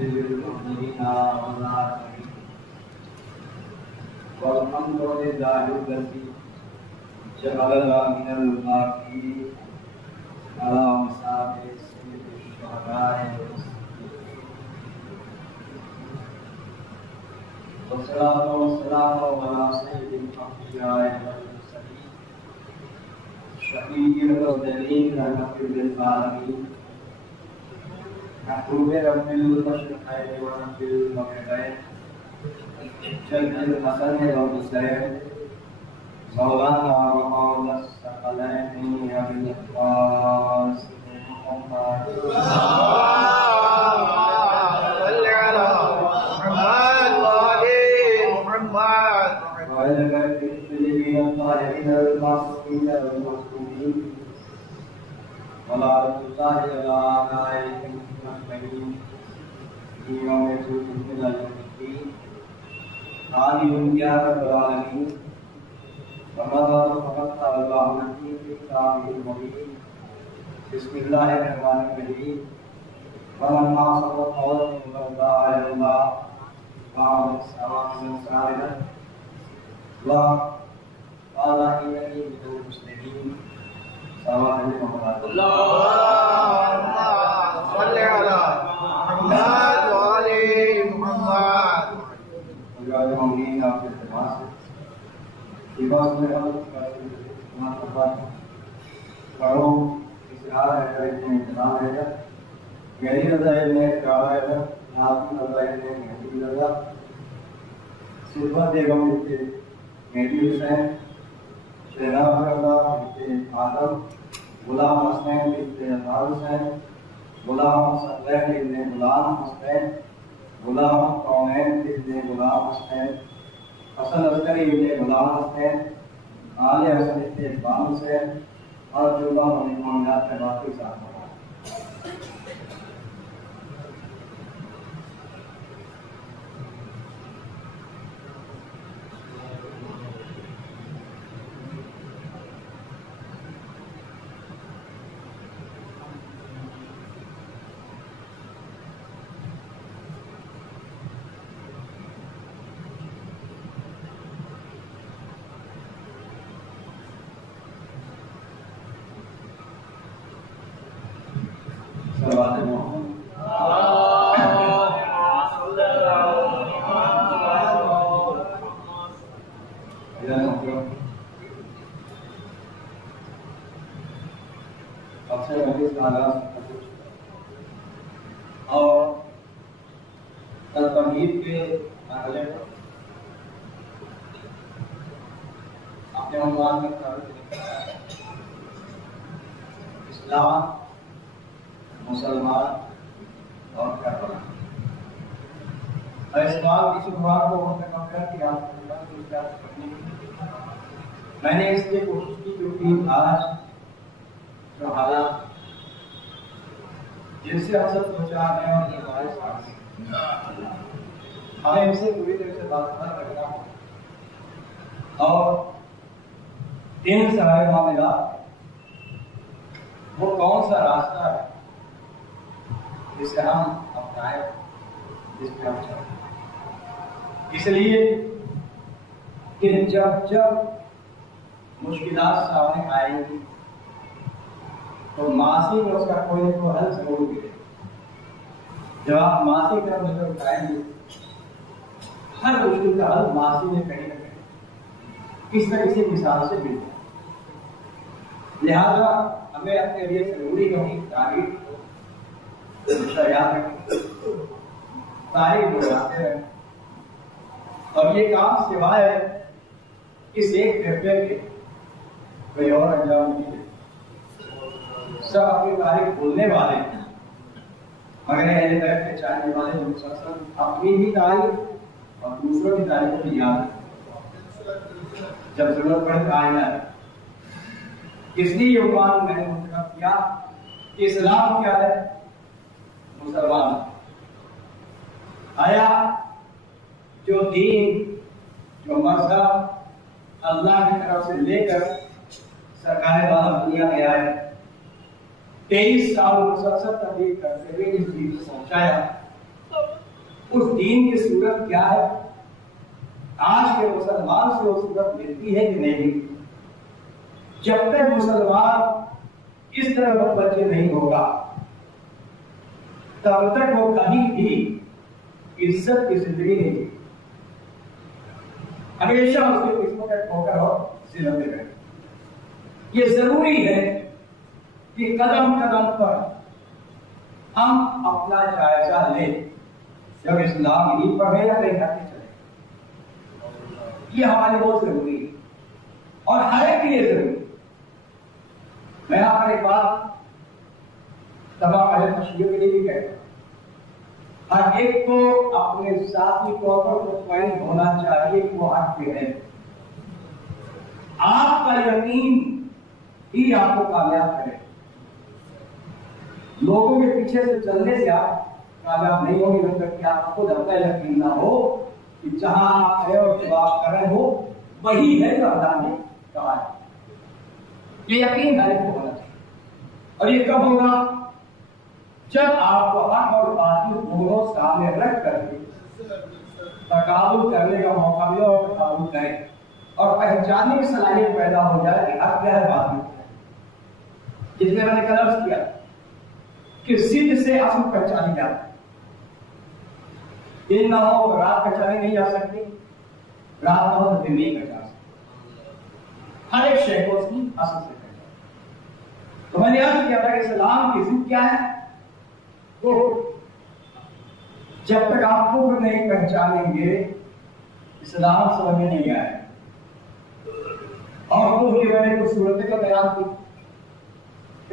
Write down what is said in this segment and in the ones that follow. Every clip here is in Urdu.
للمؤمنين والآخرين والحمد لله الذي جعلنا من الباقين على مصاب سيد الشهداء والصلاة والسلام على سيد الأنبياء والمرسلين شفيع المرسلين رحمة للعالمين محبوب رب المشرقين ورب المغربين شيخ الحسن والحسين مولانا ومولى الثقلين أبي القاسم محمد صل على محمد وآل محمد وعلى بيت الطيبين الطاهرين المعصومين المحبوبين ولعنة الله على أعدائهم أجمعين في يوم يسوع إلى يوم الدين آمين يا رب العالمين رمضان فقد الله نبي في كتابه المبين بسم الله الرحمن الرحيم ومن ما صدق قوله ودعا إلى الله وعمل الصالحات صالحا وقال إنني من المسلمين السلام عليكم ورحمة الله. اللهم صل على محمد وآل محمد. وجعل مؤمنين في التماس لباس میں ہم پڑھوں اسرار ہے کہ انتظام ہے میری رضا میں کہا ہے آپ کی رضا میں میری رضا صرفہ بیگم کے میری حسین شہراب رضا کے آدم غلام حسین کے اظہار حسین غلام صدیق کے غلام حسین غلام قومین کے غلام حسین حسن عسکری کے غلام حسین آل حسن کے اقبال حسین اور جو معاملات کے باقی ساتھ اور تنقید کے مرحلے پر اپنے عنوان میں اسلام مسلمان اور کربلا اس بات کی شروعات کو کمپیئر کیا میں نے اس لیے کوشش کی کیونکہ آج جو حالات جن سے ہم سب دو چار ہیں اور یہ ہمارے ساتھ ہمیں ان سے پوری طرح سے باخبر رکھنا اور ان سارے معاملات وہ کون سا راستہ ہے جسے ہم اپنائیں جس پہ ہم چلیں اس لیے کہ جب مشکلات سامنے آئیں گی تو معاشی میں اس کا کوئی حل ضرور ملے جب آپ معاشی کا نظر اٹھائیں گے ہر مشکل کا حل معاشی میں کہیں نہ کہیں کس نہ کسی مثال سے ملتا ہے لہذا ہمیں اپنے لیے ضروری نہیں تاریخ یاد رکھیں تاریخ بڑھاتے رہیں اور یہ کام سوائے اس ایک فیصلے کے کوئی اور انجام نہیں ہے سب اپنی تاریخ بولنے والے ہیں مگر اہل بیت کے چاہنے والے مسلسل اپنی بھی تاریخ اور دوسروں کی تاریخ کو یاد رکھیں جب ضرورت پڑے تو آئندہ اس لیے یہ عنوان میں نے منتخب کیا کہ اسلام کیا ہے مسلمان آیا جو دین جو مذہب اللہ کی طرف سے لے کر سرکار والا دنیا میں آئے 23 سال مسلسل تبلیغ کرتے ہوئے اس دین کو پہنچایا اس دین کی صورت کیا ہے؟ آج کے مسلمان سے وہ صورت ملتی ہے کہ نہیں؟ جب تک مسلمان اس طرح متوجہ نہیں ہوگا تب تک وہ کبھی بھی عزت کی زندگی نہیں جی، ہمیشہ اس کی قسمت کا ٹھوکر اور ذلت رہے۔ یہ ضروری ہے کہ قدم قدم پر ہم اپنا جائزہ لیں، جب اسلام ہی پڑھے یا کہیں ہٹے چلے، یہ ہمارے بہت ضروری ہے اور ہر ایک کے لیے ضروری ہے۔ میں آپ کو ایک بات تمام اہل تشریح کے لیے بھی کہتا ہوں، ہر ایک کو اپنے ذاتی طور پر مطمئن ہونا چاہیے کہ وہ حق پہ ہے۔ آپ کا یقین ہی آپ کو کامیاب کرے، لوگوں کے پیچھے سے چلنے سے آپ کامیاب نہیں ہوگی جب تک کہ آپ خود اپنا یقین نہ ہو کہ جہاں آپ ہے اور جو آپ کر رہے ہو وہی ہے جو اللہ نے کہا ہے۔ یہ یقین ہر ایک کو ہونا چاہیے، اور یہ کب ہوگا؟ جب آپ کو حق اور باطل دونوں سامنے رکھ کر تقابل کرنے کا موقع ملے اور تقابل کریں اور پہچاننے کی صلاحیت پیدا ہو جائے کہ حق کیا ہے باطل کیا ہے۔ جس میں نے کلمس کیا کہ ضد سے اصل پہچانی جاتی ہے، دن نہ ہو رات پہچانی نہیں جا سکتی، رات نہ ہو تو دن نہیں پہچان سکتی، ہر ایک شے کو اس کی اصل سے پہچان۔ تو میں نے یاد کیا تھا کہ اسلام کی ضد کیا ہے؟ تو جب تک آپ کو نہیں پہچانیں گے اسلام سمجھ میں نہیں آئے۔ اور وہ بھی میں نے کچھ صورتیں کا بیان کی،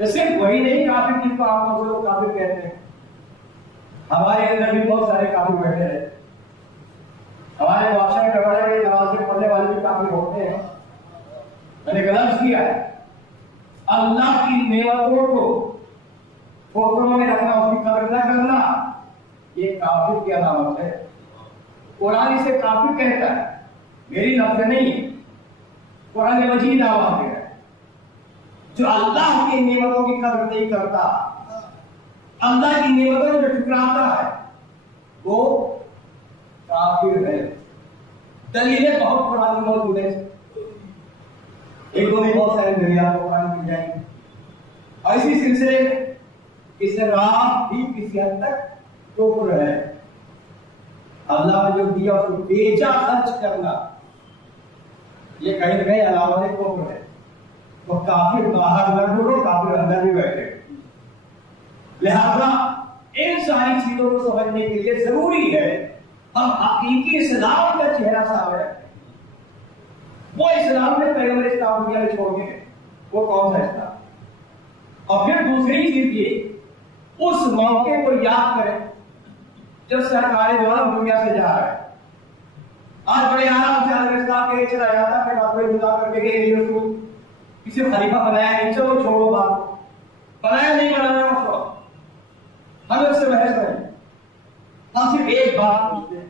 صرف وہی نہیں کافر جن کو آپ لوگ کافر کہتے ہیں، ہمارے اندر بھی بہت سارے کافر بیٹھے ہیں، ہمارے معاشرے میں بڑے نمازیں پڑھنے والے بھی کافر ہوتے ہیں۔ میں نے غلط کیا ہے، اللہ کی نعمتوں کو فوٹو میں رکھنا، اس کی قدر نہ کرنا، یہ کافر کی علامت ہے۔ قرآن اسے کافر کہتا ہے، میری لفظ نہیں، قرآن مجید آواز ہے۔ جو اللہ کی نعمتوں کی قدر نہیں کرتا، اللہ کی نعمتوں کو ٹھکراتا ہے، وہ کافر ہے۔ دلیلیں بہت قرآن میں موجود ہیں، ایک دو میں بہت سارے دلیل قرآن مل جائیں گے، اور اسی سلسلے اسلام بھی کسی حد تک کفر ہے۔ اللہ نے جو دیا اس کو بیجا خرچ کرنا، یہ کہیں نہ کہیں علامت کفر ہے۔ تو کافر باہر نہ ڈھونڈو، کافر اندر بھی بیٹھے۔ لہذا ان ساری چیزوں کو سمجھنے کے لیے ضروری ہے ہم حقیقی اسلام کا چہرہ سامنے رکھیں۔ وہ اسلام نے پیغمبر اسلام دنیا میں چھوڑ کے، وہ کون سا اسلام؟ اور پھر دوسری چیز یہ، اس موقع کو یاد کریں جب سرکار دو عالم دنیا سے جا رہا ہے۔ آج بڑے آرام سے حضرت اسلام کے چلا جاتا ہے، بات کوئی مذاکر کر کے گئے رسول کسی خلیفہ بنایا نہیں، چلو چھوڑو بات، بنایا نہیں بنایا اس وقت ہم اس سے بحث کریں۔ ہم صرف ایک بات پوچھتے ہیں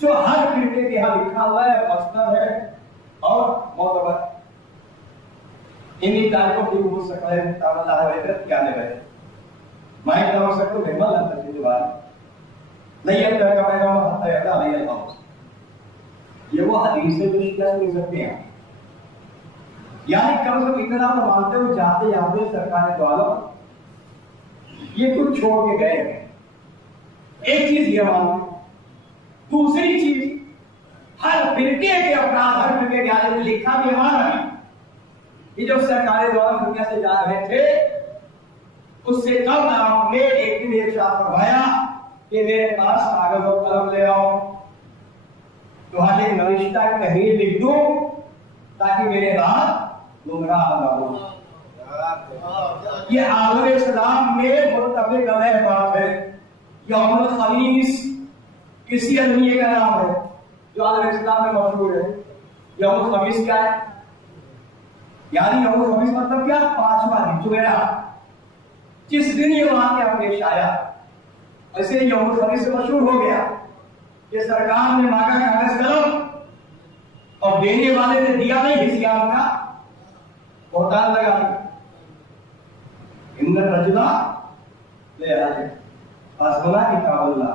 جو ہر فرقے کے یہاں لکھا ہوا ہے، مسند ہے اور معتبر، انہی تعریفوں کی روح سکتا ہے تعالیٰ علیہ کیا لے رہے میں کہہ سکتا ہوں بہمل انتر کی زبان نہیں انتر کا پیغام حتی ادا نہیں اللہ، یہ وہ حدیث ہے جو شیعہ سن سکتے ہیں، یعنی کم سے کم اتنا تو مانتے ہو جاتے جاتے سرکار دو عالم یہ کچھ چھوڑ کے گئے ہیں۔ ایک چیز یہ مانتے، دوسری چیز ہر فرقے کے افراد، ہر فرقے کے عالم نے لکھا بھی ہمارا ہے، یہ جو سرکار دو عالم دنیا سے جا رہے تھے اس سے قبل آپ نے ایک دن ارشاد فرمایا کہ میرے پاس کاغذ و قلم لے آؤ، تمہارے نوشتہ کہیں لکھ دوں تاکہ میرے ہاتھ گمراہ نہ ہو۔ یہ عالم اسلام میں مرتبط علیہ بات ہے۔ یوم الخمیس کسی علمیہ کا نام ہے جو عالم اسلام میں مشہور ہے۔ یوم الخمیس کیا ہے؟ یعنی یوم الخمیس مطلب کیا؟ پانچواں دن، جمعرات، جس دن یہ واقعہ پیش آیا ایسے یوم الخمیس سے مشہور ہو گیا کہ سرکار نے مانگا کاغذ قلم اور دینے والے نے دیا نہیں، حسیان کا بہتان لگا دیا۔ ان الرجل لے آجے فاصلہ کتاب اللہ،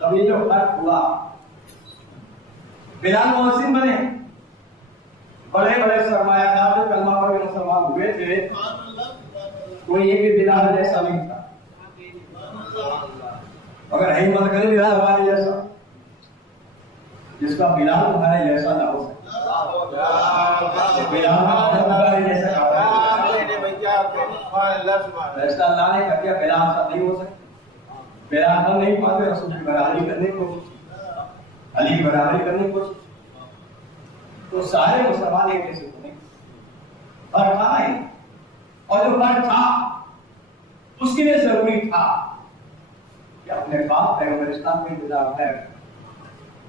ابھی جو فرق ہوا بلال محسن بنے، بڑے بڑے سرمایہ دار جو کلمہ پڑھ کے مسلمان ہوئے تھے، کوئی ایک بھی بلال جیسا نہیں تھا. اگر ہے مت کرے بلال ہمارے جیسا، جس کا بلال ہمارے جیسا نہ ہو سکے، بلال ہمارے جیسا فیصلہ اللہ نے کر دیا، بلال سب نہیں ہو سکتے. بلال ہم نہیں پاتے، رسول کی برابری کرنے کی کوشش، علی کی برابری کرنے کی کوشش، تو سارے مسلمان ایک جیسے ہونے فرق تھا نہیں. اور جو فرق تھا اس کے لیے ضروری تھا کہ اپنے باپ پیغمبر اسلام کے انتظار ہے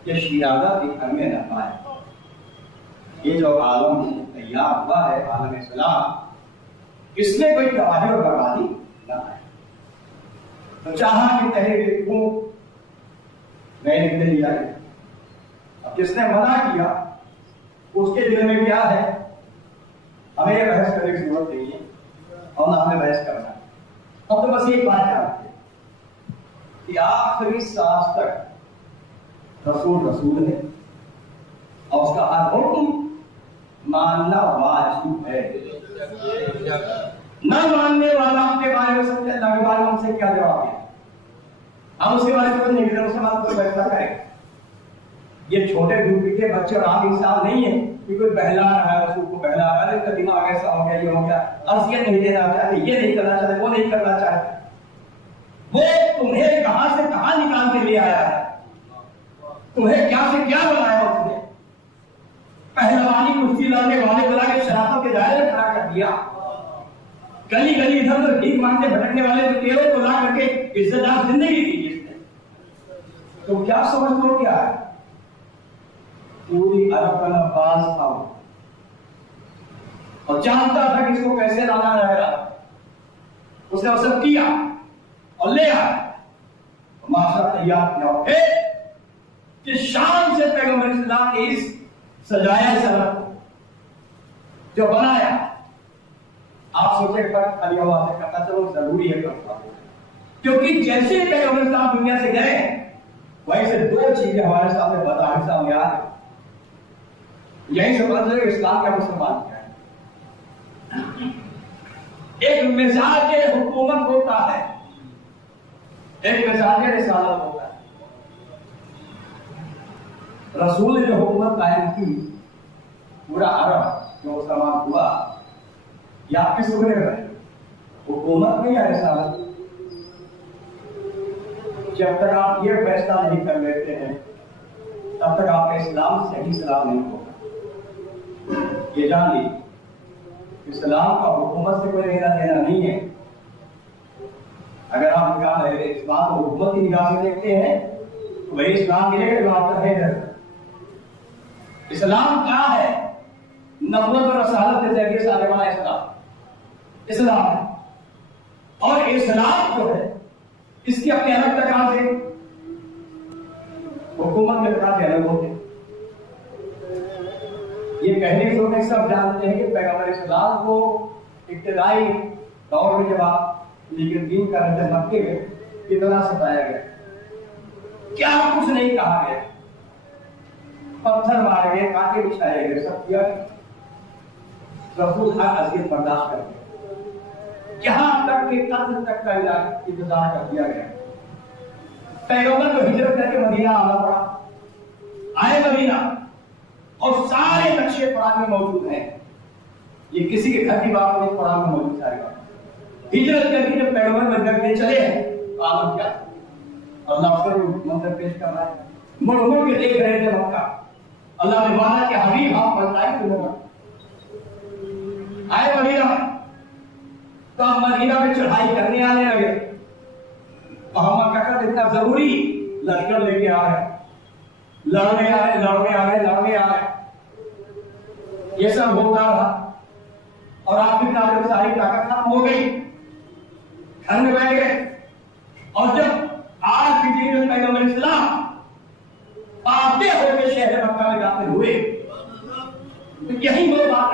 کہ شیعہ کے گھر میں نہ پائے. یہ جو عالم تیار ہوا ہے عالم اسلام، اس میں کوئی تباہی اور بربادی نہ آئے. تو چاہا کہ تحریک کو میں لکھ لیا گیا. اب جس نے منع کیا اس کے دل میں کیا ہے، ہمیں یہ بحث کرنے کی ضرورت نہیں ہے اور نہ ہمیں بحث کرنا. اب تو بس ایک بات جانتے ہیں کہ آخری سانس تک رسول رسول ہے اور اس کا ہر حکم ماننا واجب ہے. نہ ماننے والا آپ کے بارے میں سمجھے اللہ کے بارے میں ہم سے کیا جواب ہے؟ ہم اس کے بارے میں نہیں کریں، مسلمان کو فیصلہ کریں. یہ چھوٹے ڈوبی کے بچے اور عام انسان نہیں ہے کہ کوئی بہلا رہا ہے، رسول کو بہلا رہا ہے، اس کا دماغ ایسا ہو گیا، یہ ہو گیا، اذیت نہیں دینا چاہتے، یہ نہیں کرنا چاہتے، وہ نہیں کرنا چاہتے. وہ تمہیں کہاں سے کہاں نکال کے لے آیا ہے، تمہیں کیا سے کیا بنایا اس نے. پہلوانی کشتی لڑنے والے بلا کے شرافت کے دائرے میں کھڑا کر دیا. گلی گلی ادھر ادھر بھیک مانگتے بھٹکنے والے جو تیروں کو لا کر کے عزت دار زندگی دی اس نے. تو کیا سمجھ لو کیا ہے، پوری عرب کا نفاذ تھا اور جانتا تھا کہ اس کو کیسے لانا جائے گا. اس نے وہ سب کیا اور لے آیا، معاشرہ تیار کیا کہ شان سے پیغمبر اسلام کے اس سجایا سرت جو بنایا. آپ سوچے فرق خالی ہوا سے کرتا چلو ضروری ہے کرتا، کیونکہ جیسے پیغمبر اسلام دنیا سے گئے ویسے دو چیزیں ہمارے سامنے بظاہر سامنے آ رہی. یہی سمجھ لو اسلام کا مسلمان کیا ہے. ایک مزاج حکومت ہوتا ہے، ایک مزاج رسالت ہوتا ہے. رسول نے جو حکومت قائم کی، پورا عرب جو مسلمان ہوا، یا آپ کی سمجھ رہے حکومت میں یا رسالت. جب تک آپ یہ فیصلہ نہیں کر لیتے ہیں تب تک آپ کا اسلام صحیح اسلام نہیں ہوگا. یہ جان لی اسلام کا حکومت سے کوئی لینا دینا نہیں ہے. اگر آپ نگاہ اسلام کو حکومت کی نگاہ سے دیکھتے ہیں تو وہی اسلام کے لیے بات ہے. اسلام کیا ہے؟ نبوت اور رسالت کے ذریعے سے آنے والا اسلام ہے. اور اسلام جو ہے اس کی اپنے الگ تقاضے ہیں، حکومت کے تقاضے الگ ہوتے ہیں. یہ کہنے سے میں سب جانتے ہیں کہ پیغمبر اسلام کو ابتدائی دور میں جب آپ لیکن دین کا رد مکے میں کتنا ستایا گیا، کیا کچھ نہیں کہا گیا، پتھر مارے گئے، کانٹے بچھائے گئے، سب کیا. رسول حق اذیت برداشت کر گئے، یہاں تک کہ قتل تک کا انتظار کر دیا گیا. پیغمبر کو ہجرت کر کے مدینہ آنا پڑا. آئے مدینہ اور سارے نقشے قرآن میں موجود ہیں. یہ کسی کے گھر کی بات نہیں، قرآن میں موجود ساری بات. ہجرت کر کے جب پیغمبر مدینہ کے چلے ہیں تو عالم کیا اللہ اس کو منظر پیش کر رہا ہے. مڑ مڑ کے دیکھ رہے تھے مکہ. اللہ نے وعدہ کہ حبیب آپ بتائیں کہ ہوگا. آئے مدینہ تو ہم مدینہ میں چڑھائی کرنے آنے لگے. تو ہم مکہ کا اتنا ضروری لشکر لے کے آ رہے، لڑنے آ رہے. یہ سب ہوتا رہا اور آپ کی تعلیم ساری طاقت ختم ہو گئی، گھر میں بیٹھ گئے. اور جب آج کی دن میں پیغمبر اسلام آتے ہو کے شہر مکہ میں داخل ہوئے تو یہی وہ بات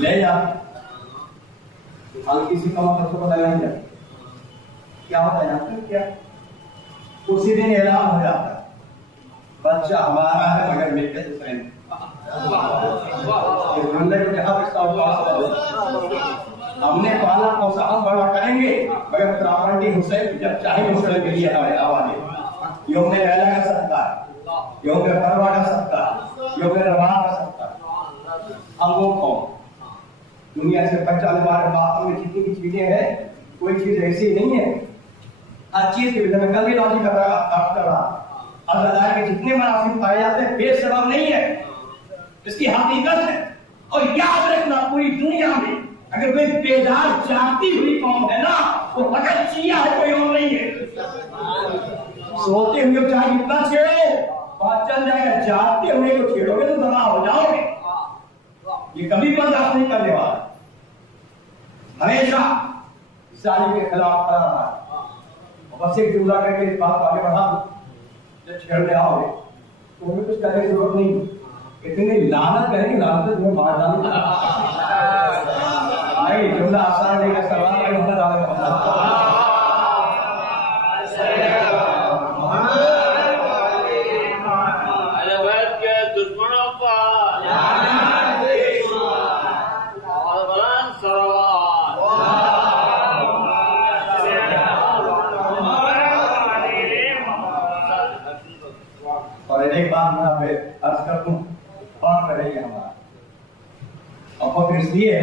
لے جاتے ہلکی سی کمر بچوں کو لگائی جاتی. کیا ہوتا ہے جانتے ہو کیا؟ اسی دن اعلان ہو جاتا ہے بچہ ہمارا ہے مگر ملکیت حسین. ہم نے پالا پوسا ہم بڑا کریں گے مگر پراپرٹی حسین جب چاہے حسین کے لیے ہمارے آوازیں. یوم لیلا کا صدقہ، یوم پروا کا صدقہ، یوم روا کا صدقہ. ہم وہ قوم دنیا سے 45 بار باتوں میں جتنی بھی چیزیں ہیں کوئی چیز ایسی نہیں ہے. ہر چیز کے بدلے میں کل بھی لاجک کر رہا اللہ کے جتنے مناسب پائے جاتے ہیں بے سبب نہیں ہے، اس کی حقیقت ہے. اور یاد رکھنا پوری دنیا میں اگر کوئی بیدار جاگتی ہوئی قوم ہے نا وہ فقط شیعہ ہے، کوئی اور نہیں ہے. سوتے ہوئے چاہے کتنا چھیڑو بات چل جائے گا، جاگتے ہوئے کو چھیڑو گے تو تباہ ہو جاؤ گے. یہ کبھی برداشت نہیں کرنے والا، ہمیشہ ظالم کے خلاف کھڑا رہا. بس ایک جملہ کر کے اس بات کو آگے بڑھا جب چھیڑنے آؤ گے تو ہمیں کچھ کرنے کی ضرورت نہیں. اتنی لعنت کریں گے لعنت تمہیں مار ڈالیں گے. جملہ آسان نہیں ہے، سوال ہے محمد علیہ ایک بات میں آپ عرض کر دوں اور کریں گے ہمارا اور فخر اس لیے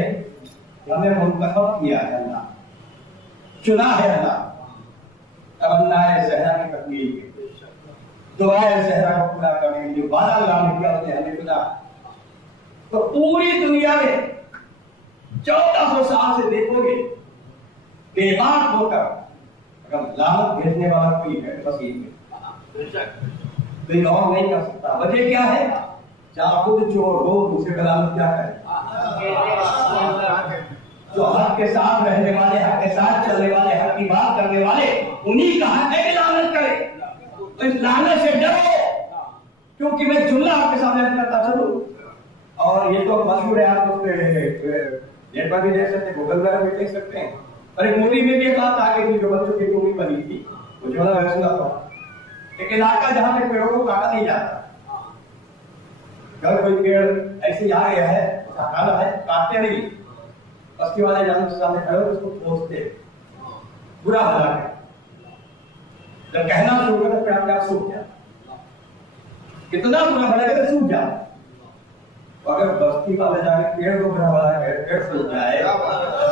ہمیں منتخب کیا ہے اللہ، چنا ہے اللہ. تمنا زہرا کی تکمیل کے دعائے زہرا کو پورا کرنے کے لیے وعدہ اللہ نے کیا ہوتے ہمیں خدا. تو پوری دنیا میں 1400 سال سے دیکھو گے بے بات ہو کر اگر لعنت بھیجنے والا کوئی ہے بس یہ کوئی اور نہیں کر سکتا. وجہ کیا ہے؟ چاہے خود چور ہو دوسرے کا لعنت کیا کرے؟ جو حق کے ساتھ رہنے والے، حق کے ساتھ چلنے والے، حق کی بات کرنے والے انہی کا حق ہے کہ لعنت کرے. تو اس لعنت سے ڈرو کیونکہ میں جملہ آپ کے سامنے کرتا چلوں اور یہ تو مشہور ہے، آپ اس پہ نیٹ پر بھی دیکھ سکتے ہیں، گوگل پر بھی دیکھ سکتے ہیں. اور ایک مووی میں بھی یہ بات آگے تھی جو بچوں کی مووی بنی تھی وہ جو ہے ایک علاقہ جہاں پہ پیڑوں کو کاٹا نہیں جاتا. اگر کوئی پیڑ ایسے آ گیا ہے کاٹا ہے کاٹتے نہیں، بستی والے جانور سامنے کھڑے ہو اس کو پوچھتے برا بھلا ہے. جب کہنا شروع کرتے پیڑ آپ سوکھ جاتا، کتنا برا بھلا ہے سوکھ جاتا. اگر بستی والے جا کے پیڑ کو برا بھلا ہے پیڑ سوکھ جائے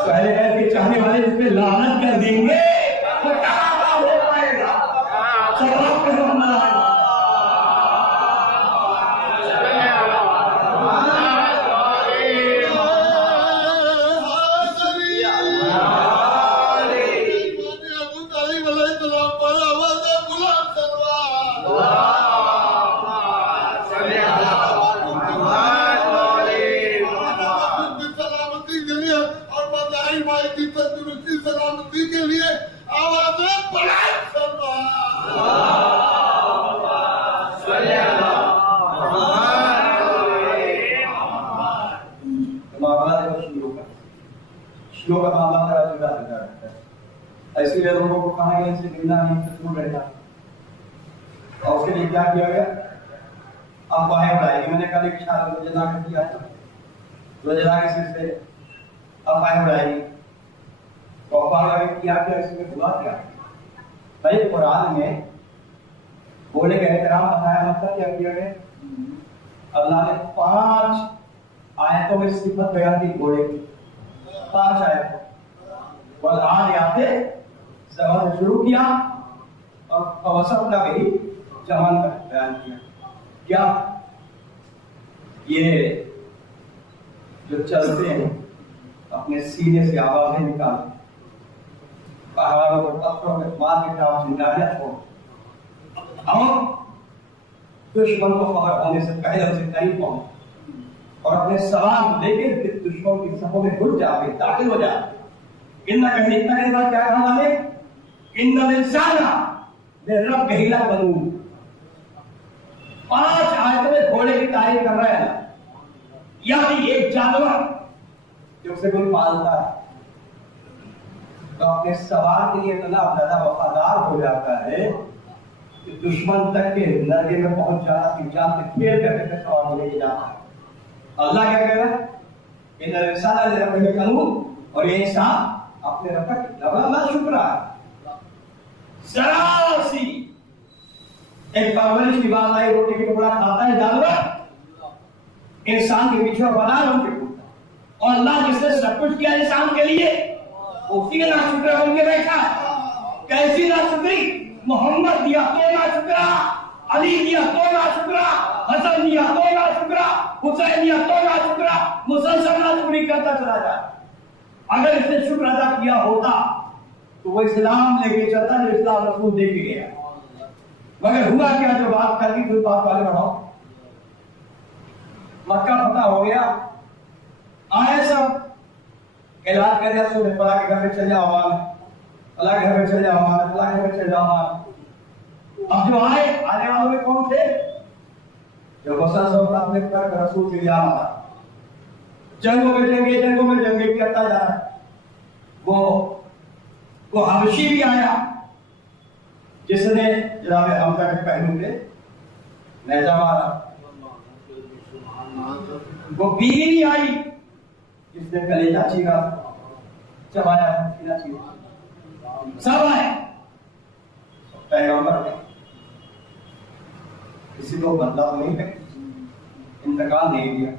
پہلے کے چاہنے والے اس پہ لعنت کر دیں گے تو کہاں ہو پائے گا؟ سبب پہ ہونا ہے. سلامتی کے لیے آوازیں بلند فرما. شروع کا معاملہ میرا جدا جدا رہتا ہے، ایسے لیے لوگوں کو کہا گیا اسے ملنا نہیں تو دور رہتا. اور اس کے لیے کیا کیا گیا؟ افواہیں اڑائی. میں نے کل ایک اشارہ روزانہ کر دیا ہے، روزانہ کے سلسلے افواہیں اڑائی. کیا اس میں ہوا کیا؟ بھائی قرآن میں گھوڑے کا احترام بتایا مطلب کیا کیا گیا؟ اللہ نے 5 آیتوں میں صفت بیان کی گھوڑے کی، 5 آیتوں. قرآن آتے زبان سے شروع کیا اور وسط کا بھی جوان کا بیان کیا. کیا یہ جو چلتے ہیں اپنے سینے سے آوازیں نکالتے پہاڑوں کو پتھروں میں مار کے کام سنگایا چھوڑ اور دشمن کو خبر ہونے سے پہلے اسے قریب پہنچ اور اپنے سلام لے کے دشمن کی صفوں میں گھل جاتے داخل ہو جاتے. اتنا کہنے کے بعد کیا کہا ہمیں؟ ان الانسان لربہ لکنود. 5 آیتوں میں گھوڑے کی تعریف کر رہے ہیں. یعنی ایک جانور کہ اسے کوئی پالتا ہے تو اپنے سوار کے لیے اتنا زیادہ وفادار ہو جاتا ہے کہ دشمن تک کے نرگے میں پہنچ جانا کہ جان سے کھیل کر کے سوار کو لے کے جاتا ہے. اللہ کیا کہہ رہا ہے؟ ان الانسان لربہ کنود، اور یہ انسان اپنے رب کا کتنا نہ شکر ہے. ذرا سی ایک پرورش کی بات آئی، روٹی کا ٹکڑا کھاتا ہے جانور، انسان کے پیچھے بنا رہا ہوں، اور اللہ جس نے سب کچھ کیا انسان کے لیے اسی کے ناشکرہ ہو کے بیٹھا. کیسی ناشکری؟ محمد دیا تو ناشکرہ، علی دیا تو ناشکرہ، حسن دیا تو ناشکرہ، حسین دیا تو ناشکرہ، مسلسل ناشکری کرتا چلا جائے. اگر اس نے شکر ادا کیا ہوتا تو وہ اسلام لے کے چلتا جو اسلام رسول دے کے گیا. مگر ہوا کیا؟ جو بات کر دی پھر بات والے بڑھاؤ. مکہ فتح ہو گیا، آئے سب اعلان کر دیا سورہ فلاح کے گھر میں چل جاؤ مان، فلاح کے گھر میں چل جاؤ مان، فلاح کے گھر میں چل جاؤ مان. اب جو آئے آنے والوں میں کون تھے؟ جو مسلسل اپنے پر رسول سے لیا ہمارا جنگوں میں جنگیں کرتا جا رہا ہے. وہ حبشی بھی آیا جس نے جناب حمزہ کے پہلو پہ نیزہ مارا. وہ بیوی بھی آئی جس نے کلیجہ چیرا، چبایا، سینہ چیرا. سب آئے، پیغمبر نے کسی کو بدلہ تو نہیں ہے، انتقال نہیں دیا.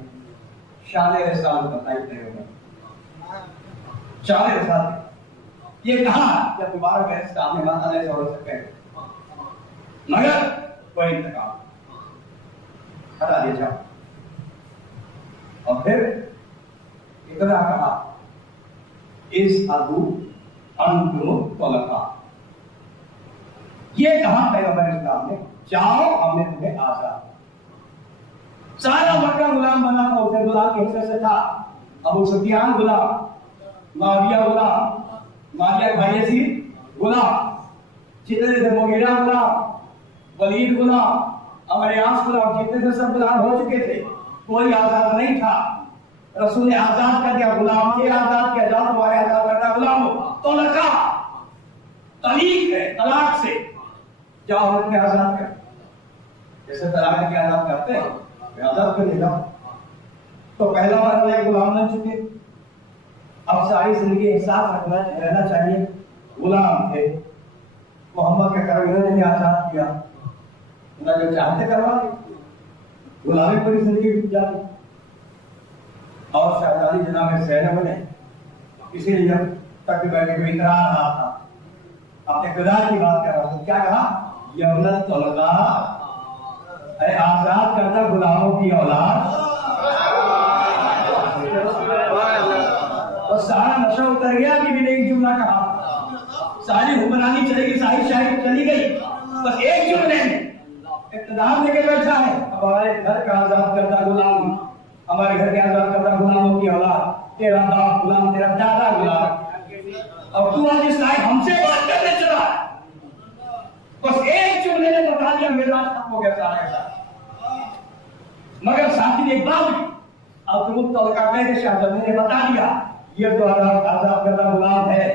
شان رسالت بتائی پیغمبر، شان رسالت یہ کہا کہ تمہارا میرے سامنے ماتا نہیں ہو سکے، مگر کوئی انتقال ہٹا دیا جاؤ. اور پھر اتنا کہا اس ابو انتم طلقاء. یہ کہا پیغمبر اسلام نے جاؤ ہم نے تمہیں آزاد. سارا مکہ غلام بنا تھا، اسے غلام کے حصے سے تھا. ابو سفیان غلام، معاویہ غلام، معاویہ بھائی یزید غلام، جتنے تھے مغیرہ غلام، ولید غلام، عمرو یاس غلام، جتنے تھے سب غلام ہو چکے تھے. کوئی آزاد نہیں تھا. رسول نے آزاد کر دیا غلام کے، آزاد کیا جاؤ تمہارے آزاد کرتا غلام ہو. طلقاء طلیق ہے، طلاق سے جاؤ ہم نے آزاد کر. جیسے طلاق کے آزاد کرتے ہیں آزاد کر لے جاؤ. تو پہلا مرحلہ غلام بن چکے، اب ساری زندگی احساس رہنا چاہیے غلام تھے. محمد کا کرم انہوں نے بھی آزاد کیا، انہوں نے جو چاہتے کروا دی، غلامی پوری زندگی بیت جاتی. اور شہزادی جناب زینب نے اسی لیے جب تک بیٹھے ہوئے اترا رہا تھا اپنے خدا کی بات کر رہا تھا، کیا کہا؟ یمن طلقاء، اے آزاد کرتا غلاموں کی اولاد. اور سارا نشہ اتر گیا، ابھی بھی نہیں جملہ کہا. ساری حکمرانی چلے گی، ساری شاعری چلی گئی، بس ایک جملے میں اقتدار لے کے بیٹھا ہے. ہمارے گھر کا آزاد کرتا غلام، ہمارے گھر کے آزاد کرتا غلاموں کی اولاد، تیرا باپ غلام، تیرا دادا غلام، اور تو آج اس لائق ہم سے بات کرنے چلا. بس ایک جملے نے بتا دیا میرا ختم ہو گیا سارا کا سارا. مگر ساتھی نے ایک بات کی، اب تم طلقاء کہہ کے شہزادی نے بتا دیا یہ تو آزاد کرتا غلام ہے،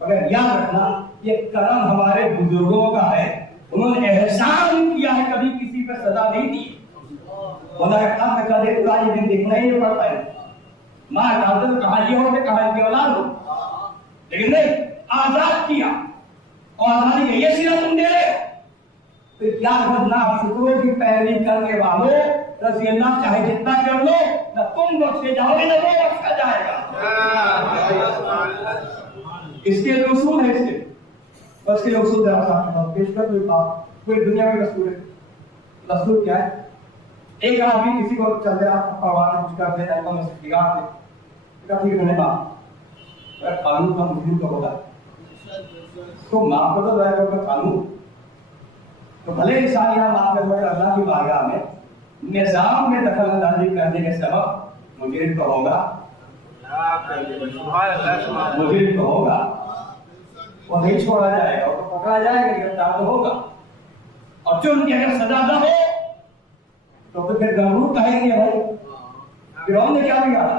مگر یاد رکھنا یہ کرم ہمارے بزرگوں کا ہے، انہوں نے احسان کیا ہے، کبھی کسی پہ سزا نہیں دی. بولا کہا میں کدے خدا یہ دن دیکھنا ہی پڑتا ہے. ماں کہتے تو کہاں یہ ہو کہ کہاں کی اولاد ہو، لیکن نہیں، آزاد کیا. اور آزادی کا یہ سیرا تم دے رہے ہو. پھر کیا بدنا شکروں کی پیروی کرنے والوں، رضی اللہ چاہے جتنا کر لو، نہ تم بخشے جاؤ گے نہ وہ بخشا جائے گا. اس کے اصول ہے، اس کے بس کے اصول پیش کر کوئی دنیا میں دستور ہے. دستور کیا ہے؟ ایک آدمی کسی کو چل رہا پروانہ کچھ کر دے ایسا میں سے بگاڑ دے، ٹھیک ہے میں بات اگر قانون کا مسلم تو ہوگا تو معاف کر دو رہے گا قانون. تو بھلے انسان یہاں معاف کر دو، اللہ کی بارگاہ میں نظام میں دخل اندازی کرنے کے سبب مجرم تو ہوگا، مجرم تو ہوگا، وہ نہیں چھوڑا جائے گا، وہ پکڑا جائے گا، گرفتار تو ہوگا. اور جو ان کی اگر سزا نہ ہو تو پھر گمرو کہیں گے بھائی فرعون نے کیا بگاڑا،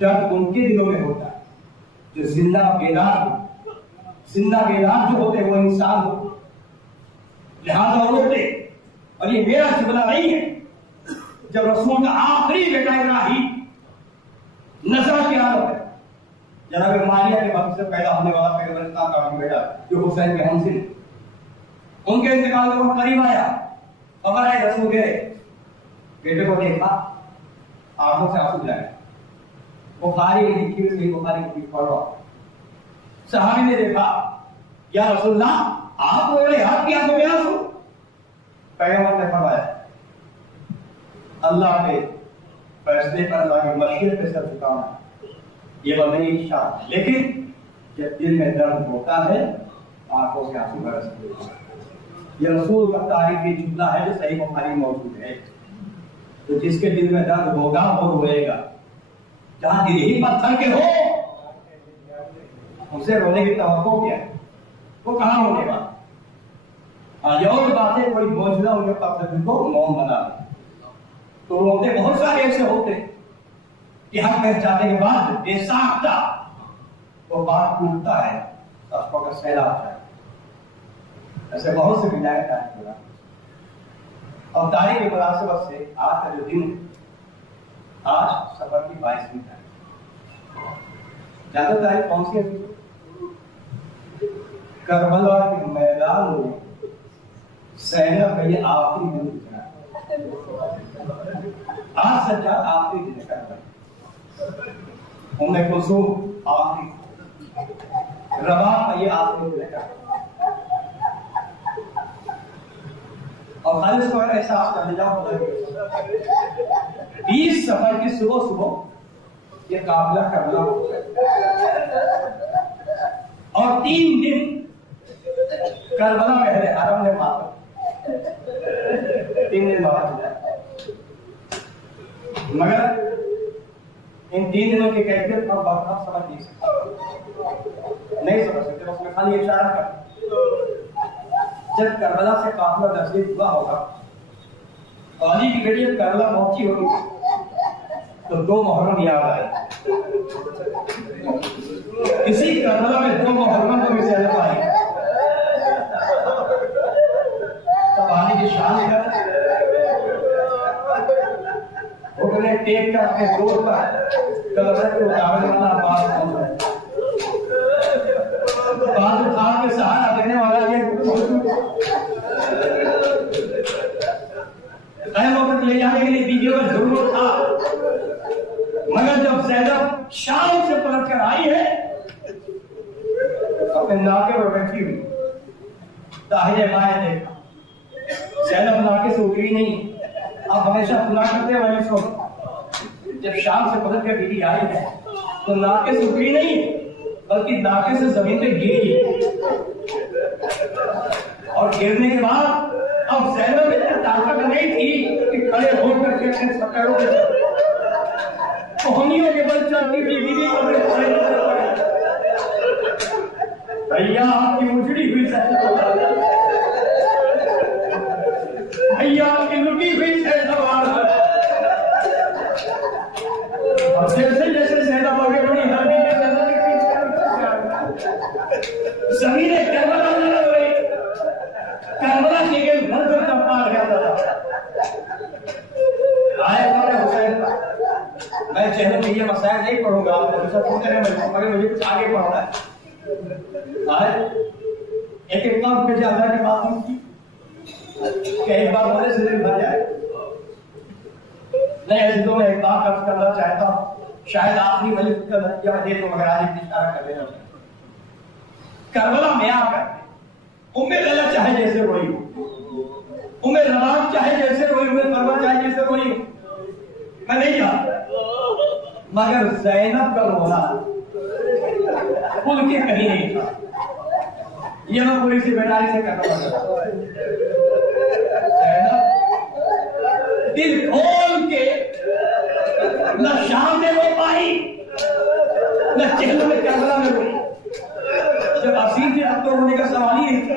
درد ان کے دلوں میں ہوتا ہے جو زندہ بیدار ہو. زندہ بیدار جو ہوتے وہ انسان ہو. لہذا روتے. اور یہ میرا جملہ نہیں ہے. جب رسول کا آخری بیٹا ابراہیم نظر کی حالت ہے، جناب ماریہ کے وقت سے پیدا ہونے والا پیغمبر کا بیٹا جو حسین کے ہمسن، ان کے انتقال کو قریب آیا. خبر آئی رسول گئے، بیٹے کو دیکھا، آنکھوں سے آنسو جائے. بخاری لکھی ہوئی صحیح بخاری کی پڑھ رہا. صحابی نے دیکھا، یا رسول اللہ آپ کو یاد کیا تو کیا سو؟ پیغمبر نے فرمایا اللہ کے فیصلے پر اللہ کی مشیت پہ سر جھکانا یہ بندے شان ہے، لیکن جب دل میں درد ہوتا ہے آنکھوں سے آنسو برستے ہیں. یہ رسول کا تاریخی جملہ ہے جو صحیح بخاری میں موجود ہے. تو جس کے دل میں درد ہوگا وہ روئے گا. جہاں دل ہی پتھر کے ہو اسے رونے کی توقع کیا ہے؟ وہ کہاں ہونے گا؟ یہ اور بات ہے کوئی موجودہ ان کے پتھر کو موم بنا دے تو روتے بہت سارے ایسے ہوتے کہ ہم پہ جانے کے بعد بے ساختہ وہ بات ٹوٹتا ہے اس کو سیلاب جائے. ایسے بہت سے ملایا تاریخ بنا. اور تاریخ کی مناسبت سے آج کا جو دن آج سفر کی 22ویں تاریخ. زیادہ تاریخ کون سی ہے؟ کربلا کے میدان میں زینب کا یہ آخری دن گزرا. آج سچا آخری دن کربلا. ام کلثوم آخری، رباح کا یہ آخری دن ہے. اور خالص کو احساس کرنے جاؤ 20 سفر کی صبح صبح یہ قافلہ کربلا اور 3 دن کربلا میں اہل حرم نے ماتا 3 دن بعد جائے. مگر ان 3 دنوں کی کیفیت پر بات سمجھ نہیں سمجھ سکتے. اس میں خالی اشارہ کر جب کربلا سے قافلہ تشریف ہوا ہوگا علی کی گھڑی کربلا پہنچی ہوگی تو 2 محرم یاد آئے. کسی کربلا میں 2 محرم کو بھی زیادہ پائی تب علی کی شان ہے. حکم ٹیک کر اپنے دور پر کربلا کو اتارنے والا عباس پہنچا. بعض خان کے سہارا دینے والا یہ وقت لے جانے کے لیے بیویوں کا ضرورت تھا. مگر جب زینب شام سے پلٹ کر آئی ہے اپنے ناکے پر بیٹھی ہوئی داہنے بائیں دیکھا. زینب ناکے سے اتری نہیں. آپ ہمیشہ سنا کرتے ہیں میں سو جب شام سے پلٹ کر بیوی آئی ہے تو ناکے سے اتری نہیں بلکہ ناکے سے زمین پہ گری ہے. اور گرنے کے بعد اب زینب میں طاقت نہیں تھی کہ کھڑے ہو کر کے اپنے سپیروں کے کوہنیوں کے بل چلتی ہوئی بیوی کو اپنے کھڑے نظر پڑے. بھیا آپ کی اجڑی ہوئی زینب، بھیا آپ کی لٹی ہوئی زینب اور جیسے جیسے زینب آگے بڑھی ہر زمین کربلا نہ ہو رہی. کربلا کے گھر پر تب مار گیا تھا. آئے حسین میں چہرے میں یہ مسائل نہیں پڑھوں گا مگر مجھے کچھ آگے پڑھنا ہے. آئے ایک کام پہ جانا کے بات کی کہ ایک بار بولے سے دن بھر جائے. میں ایسے تو میں ایک بات عرض کرنا چاہتا ہوں شاید آخری مجلس کا نتیجہ دے تو مگر آج ایک اشارہ کر دینا. کربلا میں آ کر ام غلط چاہے جیسے روئی ہو، ام رباب چاہے جیسے روئی، ام فرما چاہے جیسے روئی ہو، میں نہیں جانتا. مگر زینب کا رونا کھل کے کہیں نہیں تھا. یہ میں پوری سی بیداری سے کرنا پڑتا. زینب دل کھول کے نہ شام میں رو پائی نہ چہلوں میں کربلا میں روئی. جب اسیر تھے اب تو رونے کا سوال ہی نہیں تھا.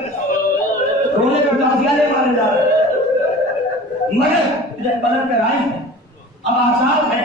رونے کا تعزیہ لے مارے جا رہے. مگر جب پلٹ کر آئی ہیں اب آزاد ہے.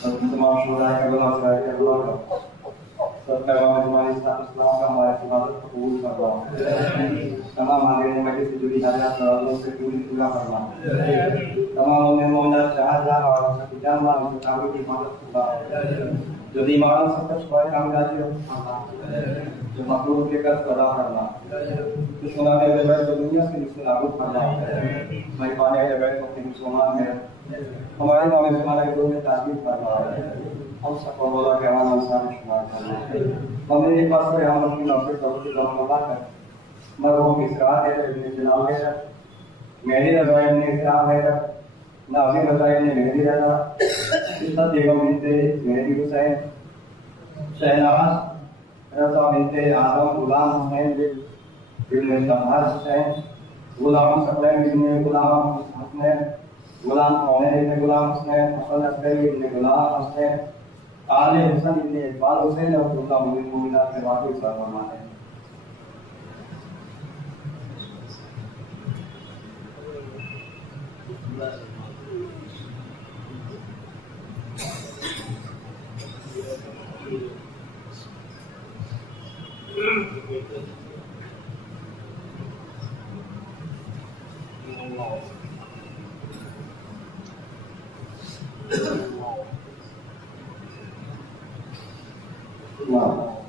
تمام شعراء کا بلا سرائے کا بلا کا سب پیغام تمہاری اسلام کا ہمارے عبادت قبول فرما تمام حاضرین مجلس سے جڑی حاجات مرادوں سے پورا فرما تمام مومنات جہاں جہاں اور جان مال مطابق کی مدد فرما جو بیماروں سے کچھ ہوئے کامیابی فرما جو مخلوق کے قرض ادا فرما دشمنان بغیر دنیا سے جس سے نابود فرما میں پانے کے بغیر اپنے مسلمان میں ہمارے نام زمانہ کے دور میں تعبیر فرما ہم سب کو بولا کہ ہمارا انسان شمار کرنا ہم نے ایک بار سے ہم اپنی نوکری توقع کا ملا کر مرحوم اسرار ہے ابن جلال ہے میری رضائی ابن اسرار ہے ناظم رضائی ابن مہدی رضا عزت بیگم بنت مہدی حسین شہناز رضا بنت اعظم غلام حسین ابن طاہر حسین غلام ثقلین ابن غلام حسین غلام عمر ابن غلام حسین حسن عسکری ابن غلام حسین آل حسن ابن اقبال حسین اور اللہ مومنات کے باقی سلمان ہیں Wow.